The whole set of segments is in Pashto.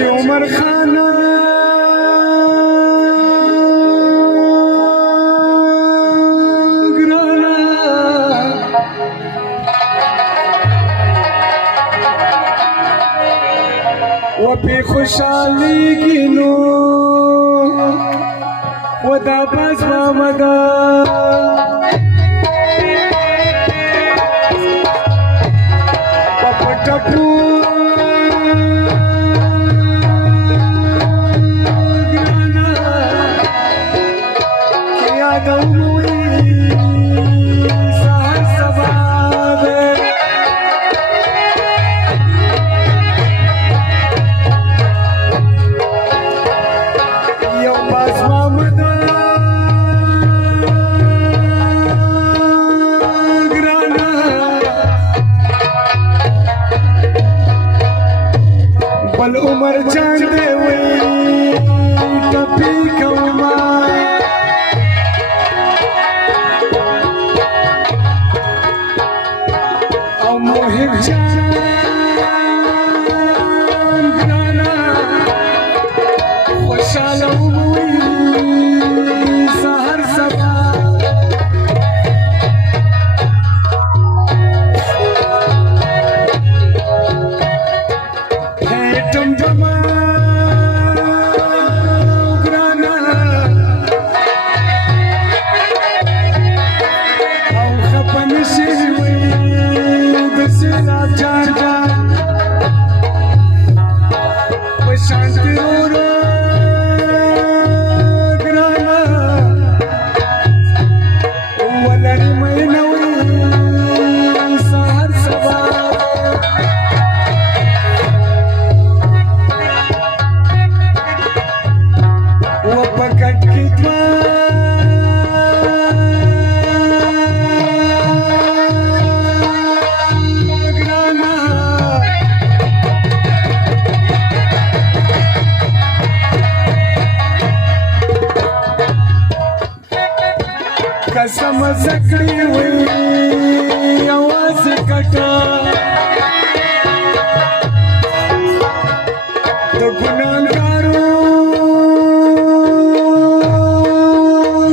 عمر خان وفي خوشحالي گینو ودا باز مامدا پپا ٹپو گرانا یاد اوموی سهر سبا دے عمر جان دے وی ٹپی کوما او محب جان گرانا خوشحال اوموی سهر سبا कसम जकड़ी हुई आवाज कटा तो गुनाहगारों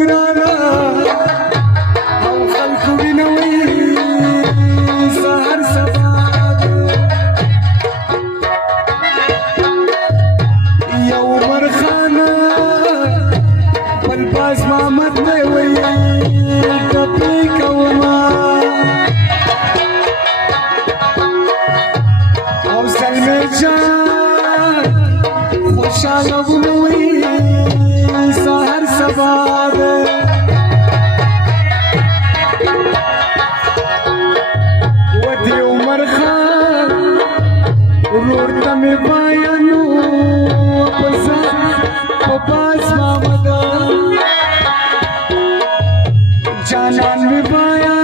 ग्राना हम खल्क भी नहीं सहर सबाद या उमर खाना पलबाज मोहम्मद ने वही खुशहाल हुई सहर सबा वदी उमर खान रोड में पायनु अपसा पास मामदा जानान में पाया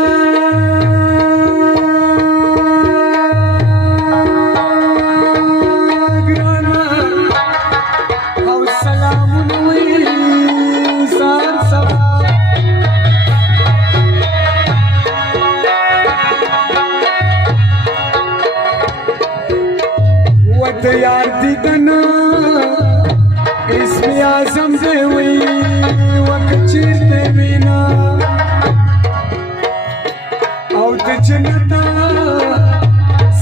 यार दीदना इसमें आजम दे हुई वक्त चीरते बिना आउट जनता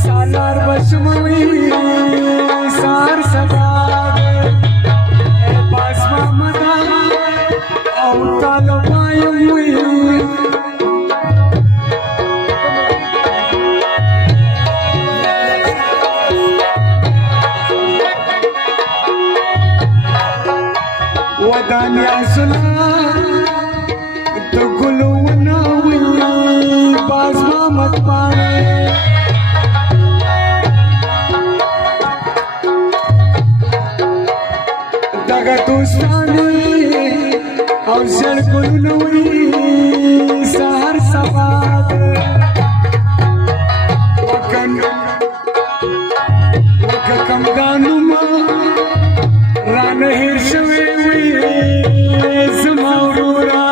सालार बशमवी सार सदा पास मामदा आउट लपाई हुई ودانيا سنا تقولوا وناوي باز ما متباني هغه دوستانې او زړګونو وي سهار سبا وکه کمګانوما رانه هېر شوی وي زما ورورا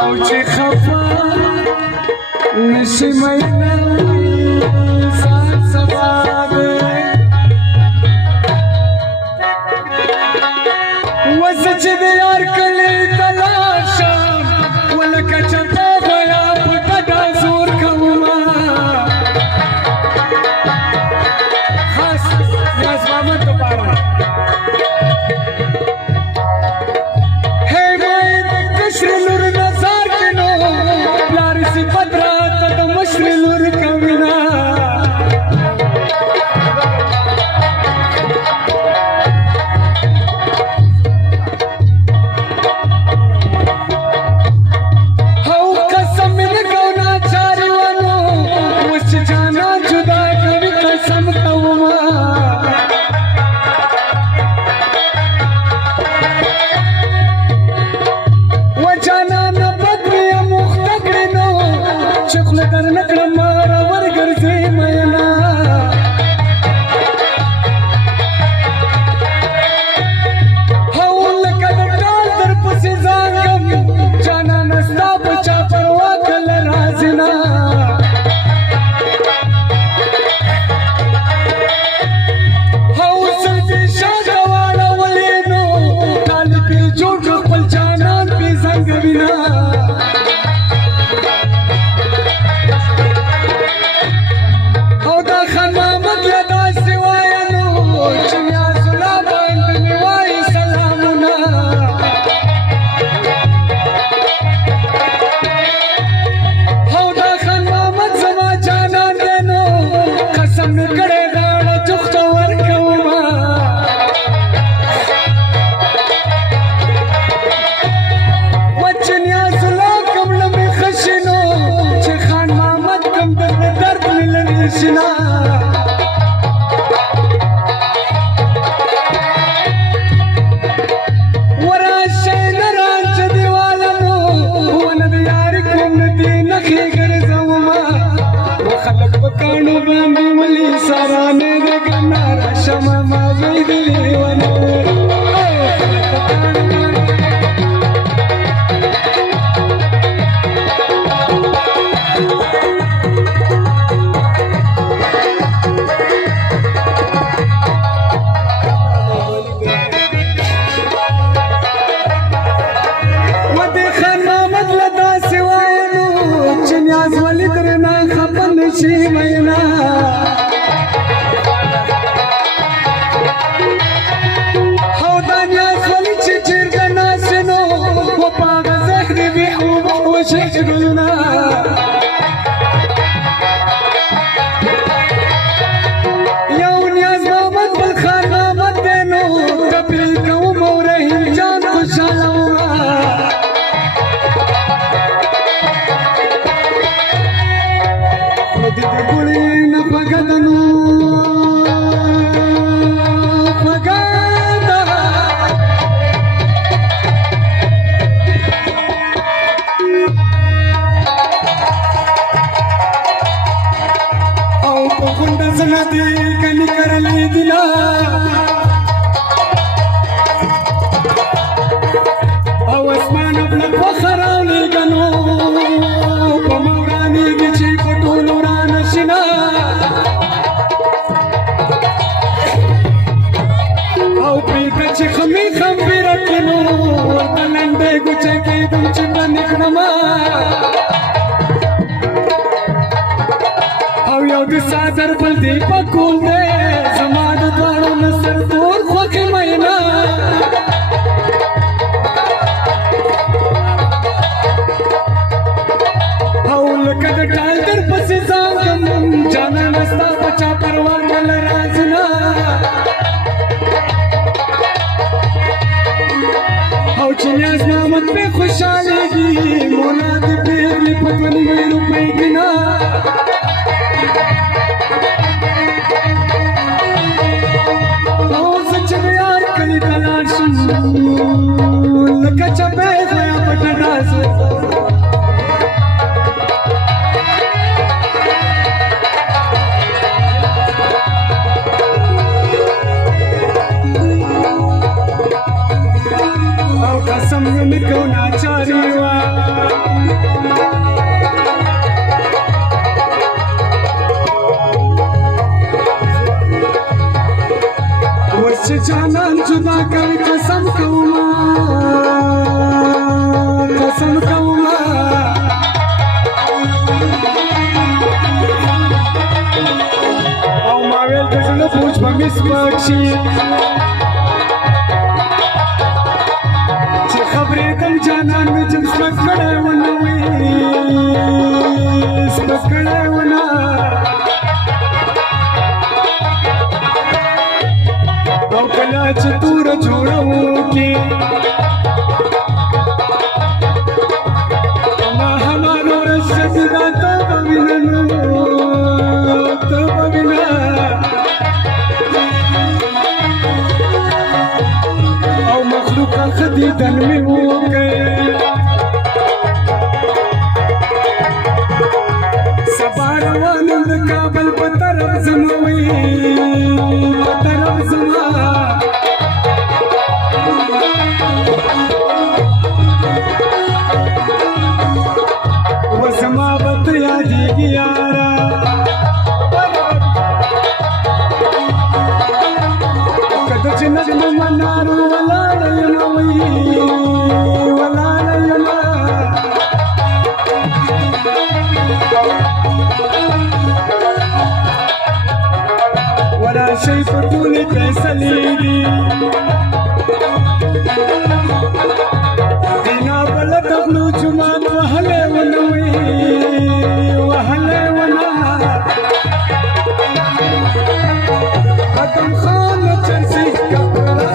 او چې خفه نشي میینه سهار سبا وزه چې د یار کلی ته لاړ شم ولکه چپه غیا په ډډه زور کومه خاص نیاز محمد دپاره هی مای د کشر لور نظر کې نو پلار صفت راته د مشر لور کوینه سر بل دی پکول دے زما د دوړو نصر تور خوخ مینا او لکه د ټال در پسې ځانګم جانا نستا بچا پروا مل رازنا او چې نیاز نامت په خوشاله دي مولا دې پیغلې پتونی ویرو پیګنا چې جانان جدا کوي قسم کوما او ما ویل د زړه پوچ به مې سپک شي چې خبرېدم جانان مې چې سپک کړی ونه وي سپک کړی ونه او کله چې توره جوړه وکړي خدیدن می وکړ سبا روانم د کابل په طرف زما وی په طرف زما و زما بت یادېږي یارا کده چې نجم منارو ولاړه یم شي په ټولې فیصلې دي دینا بل تبلو جمعات وهلې ونه وي وهلې ونه ادم خان چرسي کپړه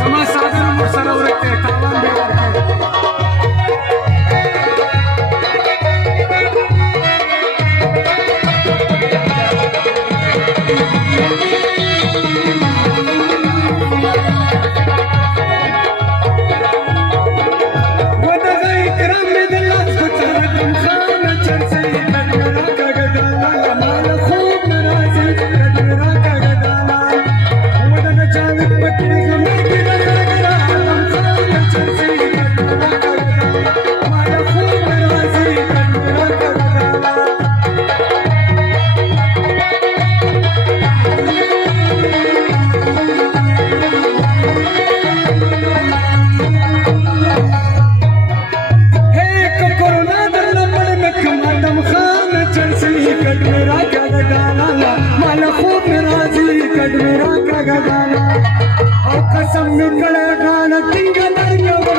زما صادر مرسله ورکته تاوان به ورکه ودغه کرام دې د لاس په ترکم خان چرسي کډرا کګدالا مال خوب ناراضي کډرا کګدالا ودغه چاوت پکې غمې کې راګرا هم خان چرسي کډرا کګدالا مال خوب ناراضي کډرا کګدالا او قسم می کړه غان ټینګ درګو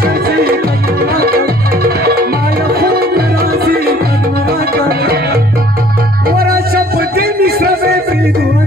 چرسي مال خوب راځي کډرا کړه ورا شپ دې مشره به پریدو